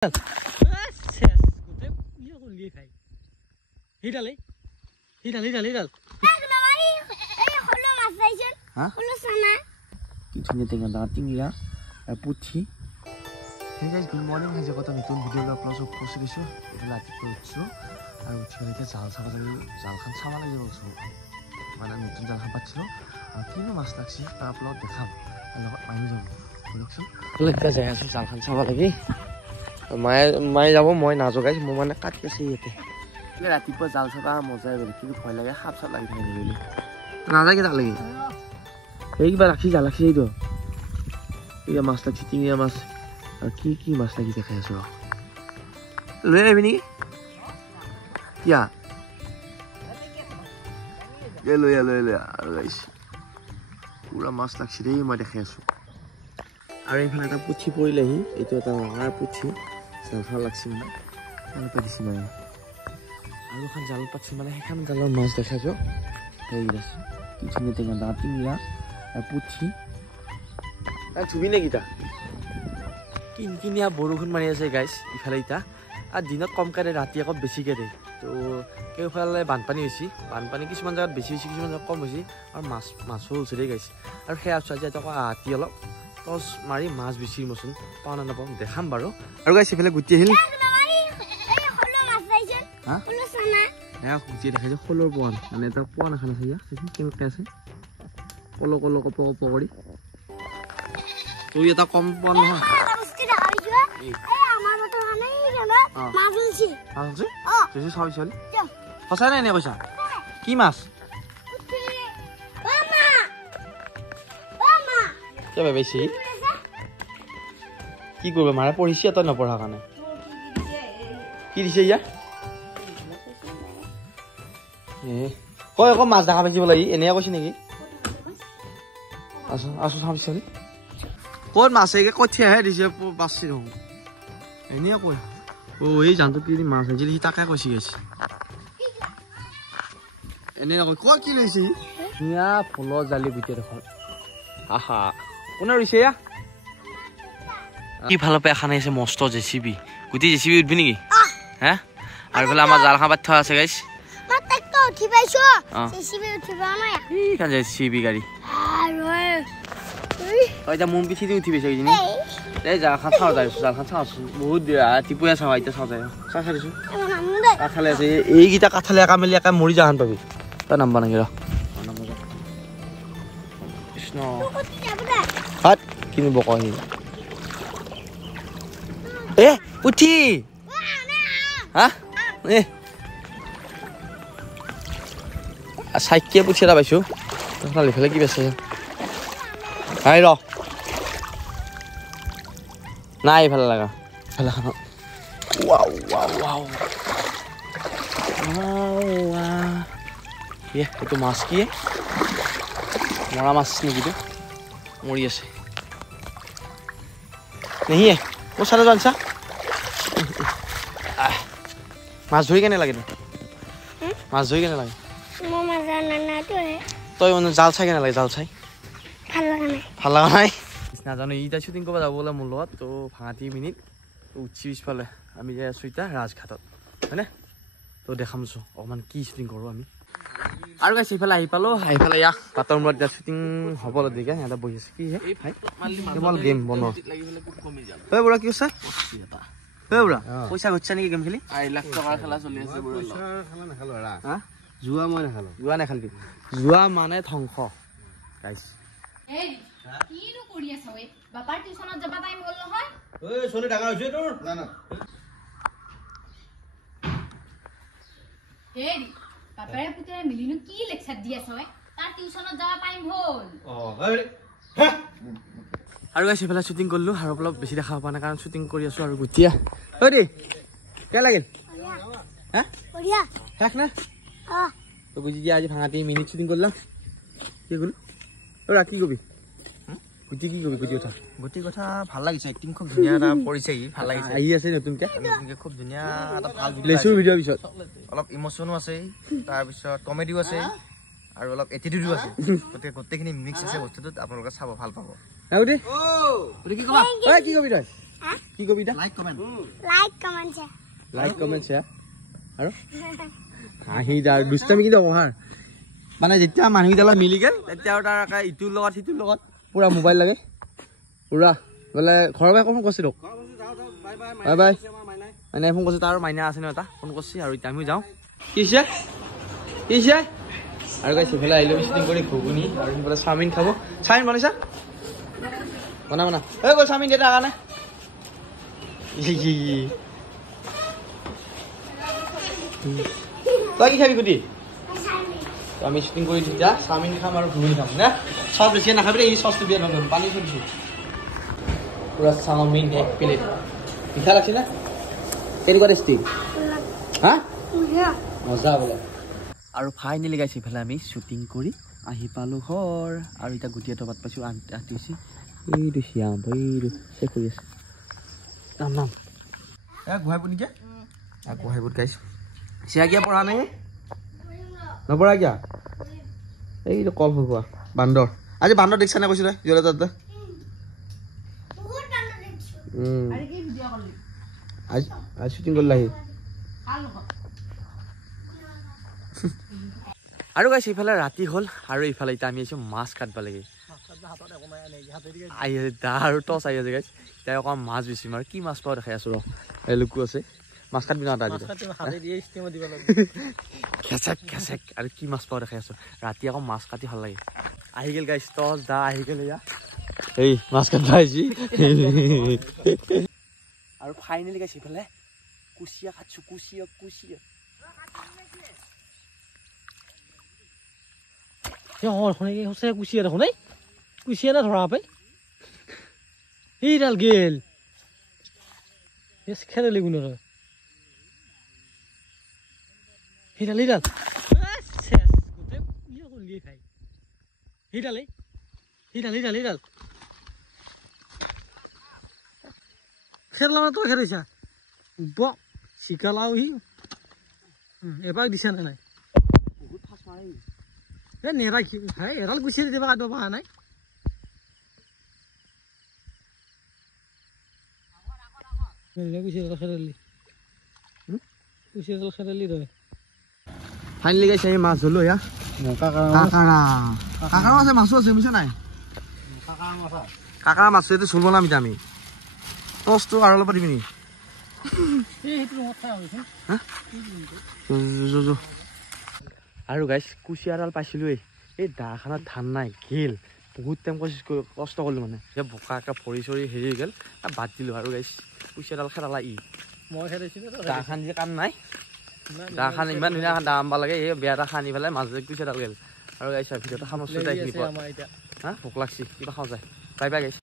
Good morning, I got a video of Plaza Position, Latitude, and which will get Zalkan Savala also. When I'm meeting Zalhabatro, I'll keep you must taxi, upload the camp. I love my new production. Look at the Zalkan Savala. My double moy Nazo guys, Momana cut the sea. Let a people Zalsava Mosai will keep it like a half like really. Another get a lady. Hey, but actually, Alaxido. You must have cheating, you must. Kiki must like the hair. Levini? Yeah. Yellow, guys. Pura must like she might have hair. I remember that Pucci Poilehi, it was a Pucci, some Halaxim, and Padisima. I look at Jalpatsima, I can't tell Master Shadow. Payas. It's anything on that thing, a Pucci. And to win a guitar. কিনকিনিয়া বৰষুণ মাৰি আছে guys ইফালে ইটা R দিনত কম কাৰে ৰাতি আকৌ বেছি কে দে তো কেফালে বানপানী হৈছে বানপানী কিছুমান জায়গাত বেছি হৈছে কিছুমান জায়গাত কম হৈছে আৰু মাছও হৈছে ৰে গাইস আৰু খেয়া চাই যায় আকৌ আতি অলপ টস মাৰি মাছ বেছি মছন পাও না নাপাও দেখাম বাৰু আৰু গাইস ইফালে গুটি আহিল হা হ্যাঁ গুটি দেখাইছে খলৰ পোৱান মানে এটা পোৱান এখন আছে কেনেকৈ আছে কল কৰি তো এটা কম পোৱান নহয় কি মাছ কি করবে মারা পড়িছি তো নপড়া কানে কি দিছে ইয়া কয় আকৌ মাছ দেখা পাইছি বলে এনে কৈছি নেকি আসো চাবি ক'ত মাছ একে কঠিয়াহে দিছে বাছি ৰং এনে কই ও এই জানতো কি মাছ আছিল সি তাকে কৈছি গেছি এনে কই কি লৈছি নিয়া ফুল জালি গুটি দেখো আহা কোনে ৰুইছে ইয়া কি ভালো পে খানে আছে মস্ত জেসিবি গুটি জেসিবি উঠবি নেকি হ্যাঁ আর বলে আমার জাল খাবাত থা আছে গাইস মাতাক তো উঠি পাইছো জেসিবি উঠিবা না ই কান জেসিবি গাড়ি আর ওই যা মুম পিছি দি উঠি পাইছো কিনি এই জাল খান খাও যায় জাল খান খাও বহুত টিপুয়া চাও আইতা চাও যায় চা খাইছো কাঠালে আছে এই গিটা কাঠালে একা মেলি একা মৰি জাহান পাবি তা নাম্বা নাকি ৰ কৃষ্ণ হাত কিনি বকহি এ উঠি হা এ সাইকে পুছিলা পাইছো খালি ফেলে কি বেছে হাই ৰ নাই ভালো লাগা ভালো খানো ওয়াও ये तो माছ কি মরা মাছ নেকি তো মরি আছে नहीं है वो सारा जानसा মাছ ধৰি কেনে লাগে মাছ ধৰি কেনে লাগে মামা জানা না তো তই মানে জাল চাই কেনে লাগে জাল চাই ভাল লাগা নাই না জানো ইটা শুটিং কৰিব যাব বলে মোৰ লগত তো 5 মিনিট উচিছ পালে আমি যাই আছো ইটা ৰাজঘাটত হয়নে তো দেখামছো অকমান কি শুটিং কৰো আমি আৰু গাইছ ইফালে আহি পালো ইয়া পাতৰ মূৰত যা শুটিং হবল দিকে এটা বহি আছে কি হে ভাই কেৱল গেম বনো ঐ বুঢ়া কি আছে ঐ বুঢ়া পইচা গচ্ছা নেকি গেম খেলি 8 লাখ টকাৰ খেলা চলি আছে বুঢ়া পইচা খেলা নেখালো এৰা হা জুৱা মই নেখালো জুৱা নেখালি জুৱা মানে ধ্বংস গাইছ এই কিনো কৰি আছ ঐ বাপাৰ টিউচনত যাবা টাইম হ'ল নহয় ঐ সোনে ডাঙৰ হৈছে তোৰ না এই বাপাৰে পুতেৰে মিলিনো কি লেকচাৰ দি আছ ঐ তাৰ টিউচনত যাবা টাইম হ'ল আৰু গাইছ ইফালে শুটিং কৰিলো আৰু অলপ বেছি দেখা পোৱা নাই কাৰণ শুটিং কৰি আছো আৰু গুটিয়া ঐ দে কে লাগিল হা বঢ়িয়া হেক না তো বুজি দিয়া আজি ভাঙাতি মিনিট শুটিং করলাম কি গল ওরা কি কবি গুটি কি কবি গুটি কথা ভাল লাগিছে এক্টিং খুব ধুনিয়া এটা পৰিছে ভাল লাগিছে আহি আছে নতুনকে খুব ধুনিয়া এটা ভাল ভিডিও পিছত অলপ ইমোশনো আছে তাৰ পিছত কমেডিও আছে আৰু অলপ এটিটিউডো আছে গোটেইখিনি মিক্স আছে বস্তুটো আপোনালোকে চাব ভাল পাব আউদি কি কবা কি কবি তই কি কবি এটা লাইক কমেন্ট শ্বেয়াৰ আৰু হাঁহি তাৰ দুষ্টামি কিন্তু অহাৰ মানে যেতিয়া মানুহকেইটাৰ মিলি গ'ল তেতিয়া আৰু তাৰ ইটোৰ লগত সিটোৰ লগত পুৰা মোবাইল লাগে পুৰা বোলে ঘৰৰ পৰা ফোন কৰিছে তোক বাই বাই মাইনাই ফোন কৰিছে তাৰ মাইনা আছে ন এটা ফোন কৰিছে আৰু এতিয়া আমিও যাওঁ কিছে আৰু গাইছ ইফালে আহিলোঁ শ্বুটিং কৰি ঘুগুনি আৰু সিফালে চাওমিন খাব চাওমিন বনাইছা বনা এই গ'ল চাওমিন দেউতা কাৰণে তই কি খাবি গুটি আমি শ্বুটিং কৰি তেতিয়া চাওমিন খাম আৰু ঘুগুনি খাম না চব বেছি নাখাবি এই চচটো বিয়া নকৰিম পানী থৈ দিছোঁ পুৰা চাওমিন 1 প্লেট মিঠা লাগছে না কেনেকুৱা টেষ্টি হা মজা বোলে আৰু ফাইনেলি গাইছে ইফালে আমি শ্বুটিং কৰি আহি পালোঁ ঘৰ আৰু এতিয়া গুটিয়ে টবাত পাইছোঁ আঁতি হৈছে এইটো চিয়াম এইটো চেক কৰি আছে নাম গোহাঁই বুট নেকি গোহাঁই বুট গাইছোঁ চিয়া কিয়া পঢ়া নাই নপঢ়া কিয়া এইটো কল হোৱা বান্দৰ আজি বান্দৰ দেখিছা নাই কৈছোঁ তই জলে তাতে আজি শ্বুটিং কৰিলে আহি আৰু গাইছে ইফালে ৰাতি হ'ল আৰু ইফালে এতিয়া আমি আহিছোঁ মাছ কাটিব লাগে আহি আছে দা আৰু টচ আহি আছে গাইছ এতিয়া অকণমান মাছ বেচিম আৰু কি মাছ পাওঁ দেখাই আছোঁ ৰ লুকু আছে মাছ কাটিবি না খেচেক আৰু কি মাছ পাওঁ দেখাই আছোঁ ৰাতি আকৌ মাছ কাটি ভাল লাগে আহি গ'ল গাইছ টচ দা আহি গ'ল এয়া এই মাছ কাটিব আহিছি আৰু ফাইনেলি গাইছে ইফালে কুচিয়া খাইছোঁ কুচিয়া কুচিয়া দেখোন এই কুচিয়া না ধৰা পাই সেইডাল গেল খেদালি গুণ সেইডাল খেলা মানে তই খেলাইছা চিকালাও সি এবাৰ দিছা নে নাই বহুত ফাঁচ মাৰে নেৰা এডাল গুচি দিব কাটিব পৰা নাই ফাইনেলি গাইছে আমি মাছ ধৰিলোঁ এয়া কাকাৰা আছে মাছো আছে বুজিছা নাই কাকাৰা মাছ এইটো চুল বনাম এতিয়া আমি টচটো আৰু অলপ দিবি নেকি আৰু গাইছ কুচিয়াডাল পাইছিলোঁ এই দাখানত ধান নাই গেল বহুত টাইম কষ্ট কৰিলোঁ মানে এতিয়া বোকাকে ভৰি চৰি হেৰি গ'ল বাদ দিলোঁ আৰু গাইছ কুচিয়াডাল খেদালা মই খেদাইছিলোঁ দাখান যে কাম নাই দাখান ইমান ধুনীয়া দাম পাব লাগে এই বেয়া এটা খানি পেলাই মাজতে কুচিয়াডাল গ'ল আৰু গাইছ ভিডিঅ'টো সামৰিছোঁ হা ভোক লাগছি কিবা খাওঁ যায় বাই বাই গাইছ